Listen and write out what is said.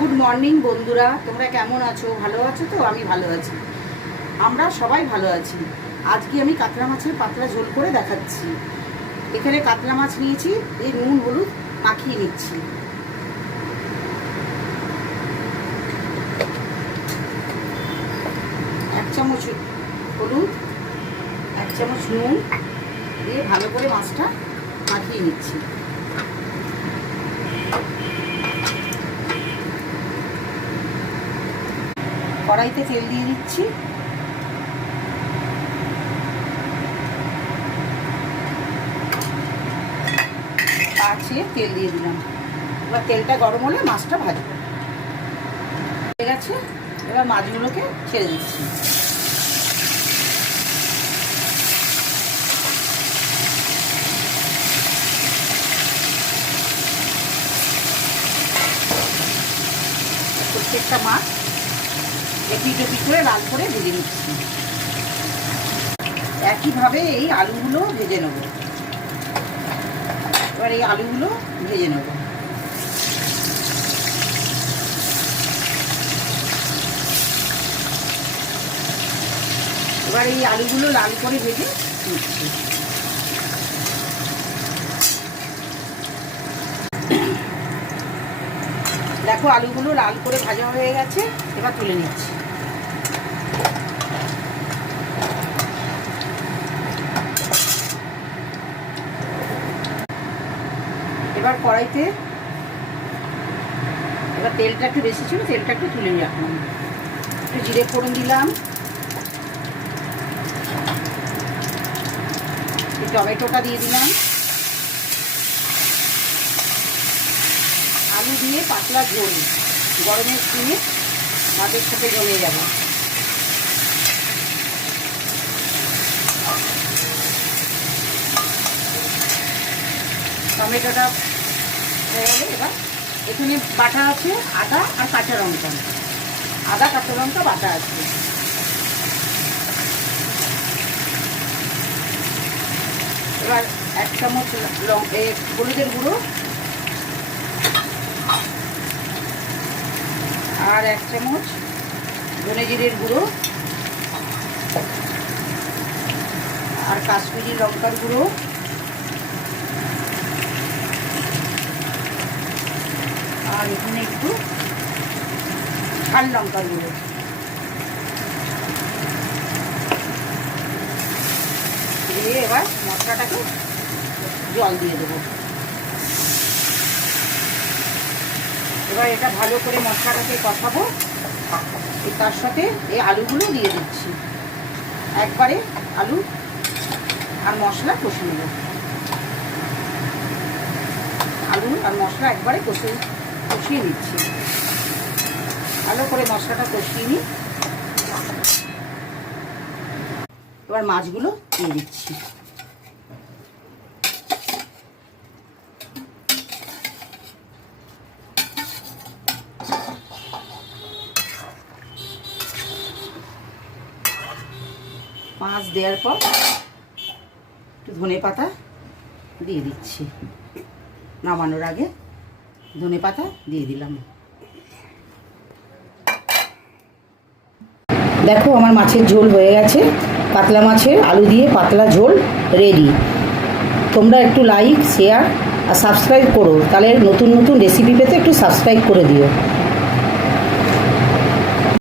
Good morning বন্ধুরা, তোমরা কেমন আছো? ভালো আছো তো? আমি ভালো আছি, আমরা সবাই ভালো আছি। আজকে আমি কাতলা মাছের পাতলা ঝোল করে দেখাচ্ছি। এখানে কাতলা মাছ নিয়েছি, এই নুন হলুদ মাখিয়ে নিচ্ছি। এক চামচ হলুদ, এক চামচ নুন দিয়ে ভালো করে মাছটা মাখিয়ে নিচ্ছি। কড়াইতে তেল দিয়ে দিচ্ছি। পাঁচে তেল দিয়ে দিলাম। এবার তেলটা গরম হলে মাছটা ভাজবো। হয়ে গেছে, এবার মাছগুলোকে ছেড়ে দিচ্ছি। প্রত্যেকটা মাছ এপিট ওপিট করে লাল করে ভেজে নিচ্ছি। একইভাবে এই আলুগুলো ভেজে নেব। এবার এই আলুগুলো ভেজে নেব। এবার এই আলুগুলো লাল করে ভেজে নিচ্ছি। দেখো আলুগুলো লাল করে ভাজা হয়ে গেছে, এবার তুলে নিচ্ছি। এবার কড়াইতে এবার তেলটা একটু বেশি ছিল, তেলটা একটু তুলে রাখলাম। একটু জিরে ফোড়ন দিলাম, টমেটোটা দিয়ে দিলাম। আলু দিয়ে পাতলা ঝোল, গরমের দিনে ভাতের সাথে জমে যাবে। টমেটোটা হয়ে গেলে এবার এখানে বাটা আছে আদা আর কাঁচা লঙ্কা। আদা কাঁচা লঙ্কা বাটা আছে। এবার এক চামচ হলুদের গুঁড়ো আর এক চামচ ধনে জিরের গুঁড়ো আর কাশ্মীরি লঙ্কার গুঁড়ো আর এখানে একটু ঝাল লঙ্কার গুঁড়ো দিয়ে এবার মশলাটাকে জল দিয়ে দেবো। এবার এটা ভালো করে মশলাটাকে কষাবো। তার সাথে এই আলুগুলো দিয়ে দিচ্ছি। একবারে আলু আর মশলা কষিয়ে নেব। আলু আর মশলা একবারে কষিয়ে নিচ্ছি। ভালো করে মশলাটা কষিয়ে নিই। এবার মাছগুলো দিয়ে দিচ্ছি। মাছ দেওয়ার পর একটু ধনে পাতা দিয়ে দিচ্ছি। নামানোর আগে ধনে পাতা দিয়ে দিলাম। দেখো আমার মাছের ঝোল হয়ে গেছে। কাতলা মাছের আলু দিয়ে পাতলা ঝোল রেডি। তোমরা একটু লাইক, শেয়ার আর সাবস্ক্রাইব করো, তাহলে নতুন নতুন রেসিপি পেতে একটু সাবস্ক্রাইব করে দিও।